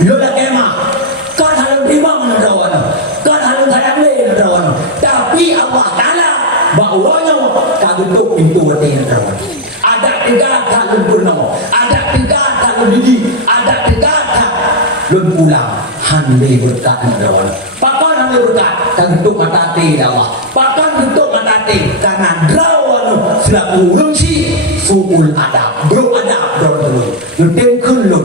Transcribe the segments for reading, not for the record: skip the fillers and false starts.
Lola kema kan halang terima menerawan kan halang sayang le menerawan tapi Allah Ta'ala bauranya kagetuk pintu hati menerawan ada tiga tak lempurno ada tiga tak lembidi ada tiga tak lempulang hanli berkat menerawan pakon hanli berkat kagetuk mata hati Allah pakon getuk mata hati karena drawan selaku rungsi suul adab bro adab dulu lutem kunlun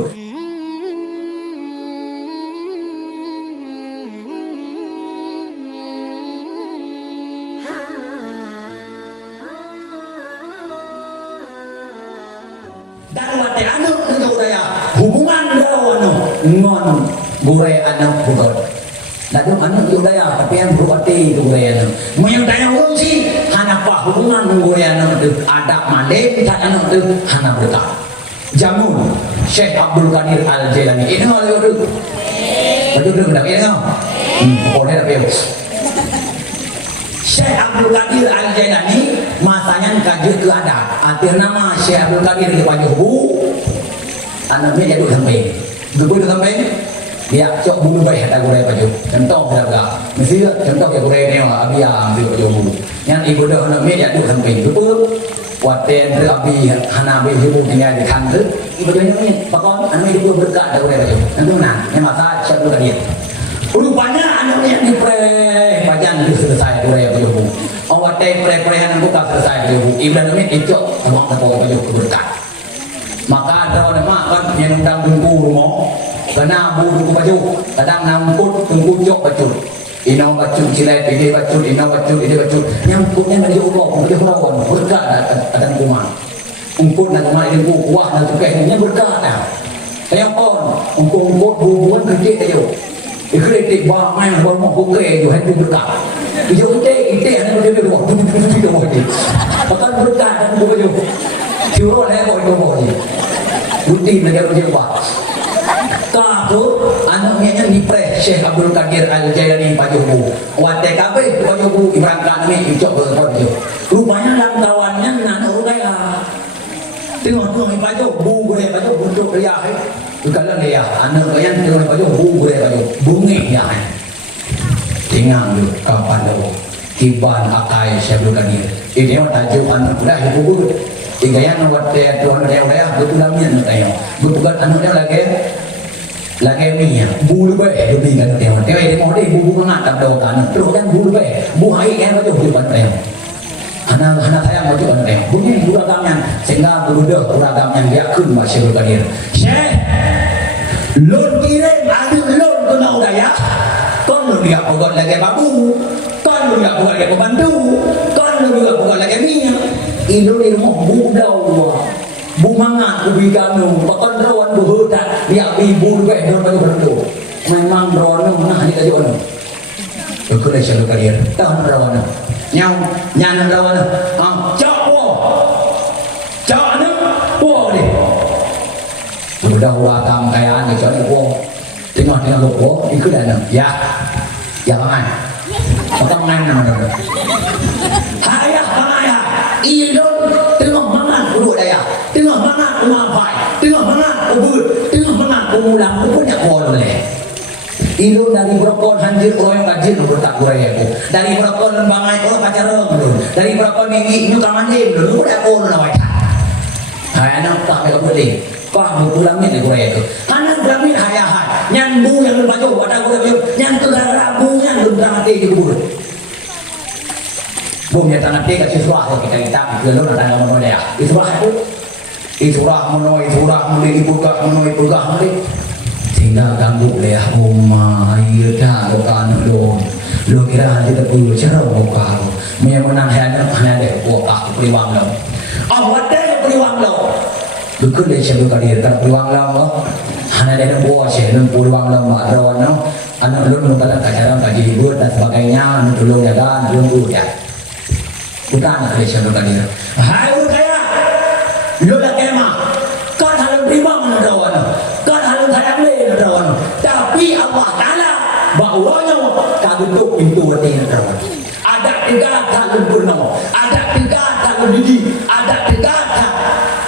dan wate anu nang daya hubungan dawan ngon bure anak bukan dadu anu daya tapi yang berarti bure anu moyang daya urang si hanapa hubungan bure anu ada malem tak anu tu hana berkah jamun Syekh Abdul Qadir Al-Jailani ini oleh betul betul dah ini boleh dah Syekh Abdul Qadir Al-Jailani masanya kaji ke adat arti nama Syekh Abdul Qadir di Pajuhu anaknya jatuh sampai begitu sampai dia cok bulu baik ada gurau Pajuh contoh berapa mesti contoh ya gurau ni abia di Pajuh yang ibu dah anaknya jatuh sampai betul waten terapi hanabi ibu tinggal di kantor ibu dah ni pakon anaknya ibu berkat ada gurau Pajuh nanti mana yang masa Syekh Abdul Qadir rupanya anaknya di pajan selesai gurau Pajuh awak teh pre-prehan buka selesai dulu. Ibrahim ini icok sama kata baju berkat. Maka ada orang makan yang undang tunggu rumah, kena buru baju, kadang nangkut tunggu jok baju. Ino baju cilai, ini baju, ino baju, ini baju. Nyangkutnya dari Allah, dari perawan berkat ada rumah. Umput nak rumah ini kuah nak cukai ini berkat dah. Saya pun umput hubungan kerja ayo. Ikritik bang baru mau kukai jo hendak berkat. Ijo ite ana dia dia buat tu buat. Pakan berkat dan baju. Curo le buat baju. Rutin dia buat. Tahu anaknya ni pre Syekh Abdul Qadir Al-Jailani Pajuhu. Wate kabe Pajuhu Ibrahim ni icok baju. Rupanya dalam kawannya nak uraya. Tengok tu Pajuh bu gure Pajuh buntuk dia. Kalau dia anak yang tengok Pajuh bu gure Pajuh. Bungi dia. Tinggal kapan lo kiban akai Syekh Abdul Qadir ini tajuk anak dah ibu tiga yang buat tuan dia betul lamian tayo betul anak dia lagi ni bulu bae lebih kan tayo dia mau dia bu mengat tak do kan terus kan bulu bae bu hai kan tu di pantai anak saya mau di pantai bunyi buragamnya sehingga buragamnya dia kun Syekh Abdul Qadir Syekh lon kire adu lon kena udaya con lu dia bukan lagi babu con lu dia bukan lagi pembantu con lu dia bukan lagi minyak itu di rumah budau bu mangat ubi kanu pakon rawan bu hutan dia ibu juga don baju berdu memang rawan mana ni tadi ono aku dah Syekh Abdul Qadir tahu rawan nyau nyan rawan cok ni po ni budau wakam kayaan cok ni po tengok dengan buku ikut ada ya mangan kita mangan nama ayah ayah idol tengok mangan dulu daya tengok mangan umafai tengok mangan ubud tengok mangan umulang punya kol boleh idol dari berokon hanjir orang yang kajin bertak guraya aku dari berokon lembangai orang pacareng dulu dari berokon minggi nyuka mandi dulu udah kol nawai anak tak boleh boleh kau pulang ni guraya aku anak berami ayah yang bu yang berbaju ada guraya yang tegara bu yang berang hati di kubur bu yang tangan tiga siswa kita itu lo nak tanya mana dia Isurah menoi muli dibuka menoi buka muli tinggal ganggu leh rumah iya dah kan lo kira kita perlu cara buka menang hanya deh buka periwang lo awak deh periwang lo bukan dia Syekh Abdul Qadir kan periwang lo hanya ada buah Syekh dan periwang lo makro no anak lu nunggu cara kaji hibur dan sebagainya tolong jaga tolong ya bukan Syekh Abdul Qadir hai kaya lu dah kema kan halang terima menerawan kan halang sayang le menerawan tapi Allah Ta'ala bauranya kagetuk pintu hati menerawan ada tiga tak lempurno ada tiga tak lembidi ada tiga tak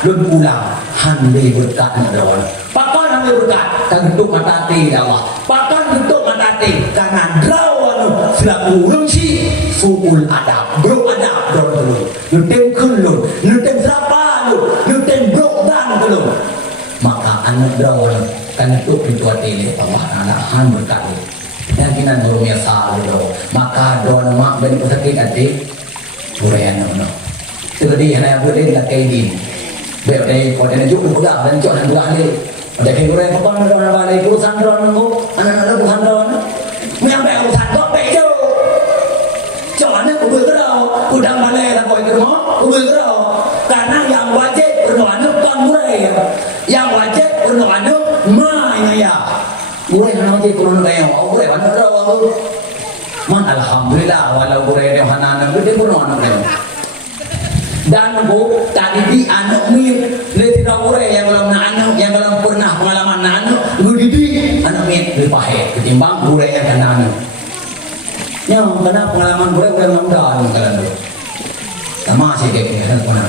lempulang hanli berkat menerawan pakon hanli berkat ketuk mata hati Allah. Pakan ketuk mata hati karena drawan selaku rungsi suul adab, bro adab dulu. Nutem kulun, nutem sapa lu, nutem brok dan dulu. Maka anak drawan kan ketuk pintu hati Allah anak han berkali. Yang kita baru biasa dulu. Maka drawan mak ben sakit hati, burayan no. Jadi hanya boleh nak kaidin. Baik dari kau jangan jauh berpegang dan jangan berpegang ni. Ada kira apa pun orang balai urusan orang tu, anak-anak urusan orang. Yang baik urusan kau baik je. Jangan aku berkerau, udang balai lah kau itu mau, aku berkerau. Karena yang wajib berdoa kan murai, yang wajib berdoa mai ya. Murai nanti kurang kaya, murai mana berdoa aku. Man alhamdulillah, walau murai dia hanan, dia berdoa nak. Dan aku tadi di anak mir lebih tahu yang belum anak yang belum pernah pengalaman anak lu didik anak mir lebih pahit ketimbang guru yang kena anak yang kena pengalaman guru yang muda kalau tu sama sih kayak ni pernah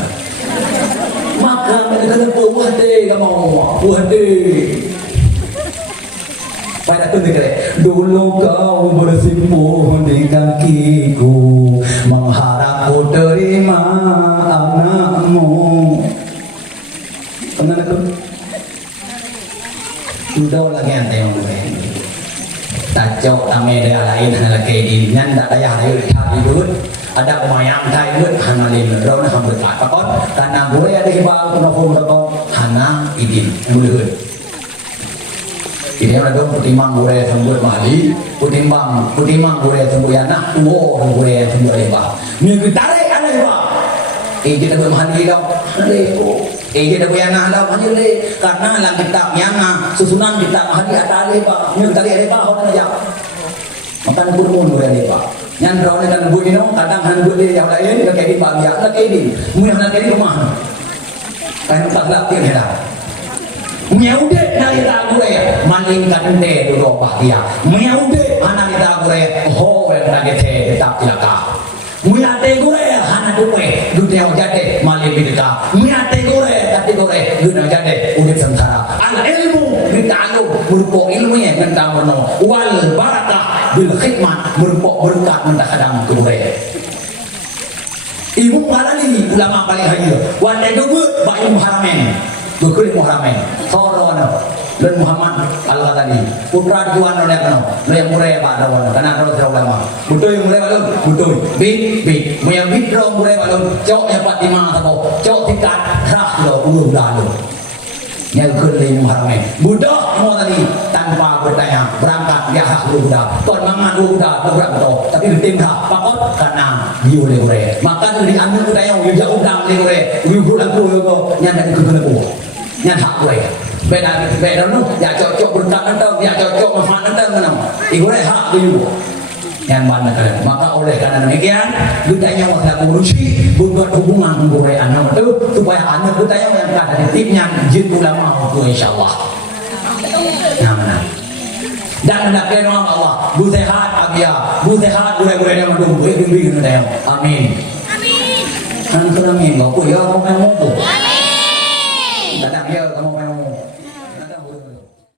maka mereka kata buat deh kamu buat deh pada tu dia dulu kau bersimpuh di kakiku mengharap ku terima anakmu. Pernah tu? Sudah lagi anteng gue. Tajok tamai dia lain hanya lagi nyan tak daya lain tak ikut. Ada mayang tak ikut hanya lain. Rau nak hampir tak takut. Karena gue ada hibah kenapa mereka hanya idin mulai. Ini ada putimang gue sembut mali, putimang gue sembut ya nak tuo gue sembut leba. Ni kita tarik ada leba. Kita bermandi dah, lebo. Kita beryanah dah, mandi le. Karena lang kita yang susunan kita mandi ada leba. Ni tarik leba orang aja. Makan pun gue leba. Yang kau ni kan buat ini, kadang han buat dia yang lain, nak kedi bahagia, nak kedi. Mungkin nak kedi rumah. Kan tak lap dia dah. Menyaudet narita gue maling kante dulu bahagia menyaudet narita gue ho yang kaget tetap celaka menyate gue hana gue dunia jadi maling bidika menyate gue tapi gue dunia jadi udah sengsara al ilmu dita'alum berupa ilmunya tentang mana wal barakah bil khidmat berupa berkat mentakadam gue ilmu parali ulama paling haya wanda gue ilmu haramen Bukul Muhammad, Thorono, dan Muhammad Allah tadi. Putra Tuhan oleh kano, yang murai pada wana, karena kalau saya ulama. Betul yang murai balon, betul. Bit, yang bit dong murai balon. Cok yang 45 atau cok tikat rah lo ulu lalu. Yang kedua Muhammad. Budak mau tadi tanpa bertanya berangkat dia hak budak. Tuan mangan budak beberapa tu, tapi ditim hak. Pakot karena dia oleh murai. Maka dari anu budaya yang jauh udang oleh murai. Ibu lagu yo nyanda kena ku. Yang hak gue, beda nu, ya cocok berkat nanti, ya cocok manfaat nanti mana, ibu hak gue, yang mana kalian, maka oleh karena demikian, budaya waktu ngurusi, buat hubungan gue anak itu supaya anak budaya yang ada di timnya, jin ulama itu insyaallah, nah, dan hendaknya doa Allah, bu sehat abia, bu sehat gue yang mendung, gue amin, amin, kan kena amin, bapak ya mau main motor.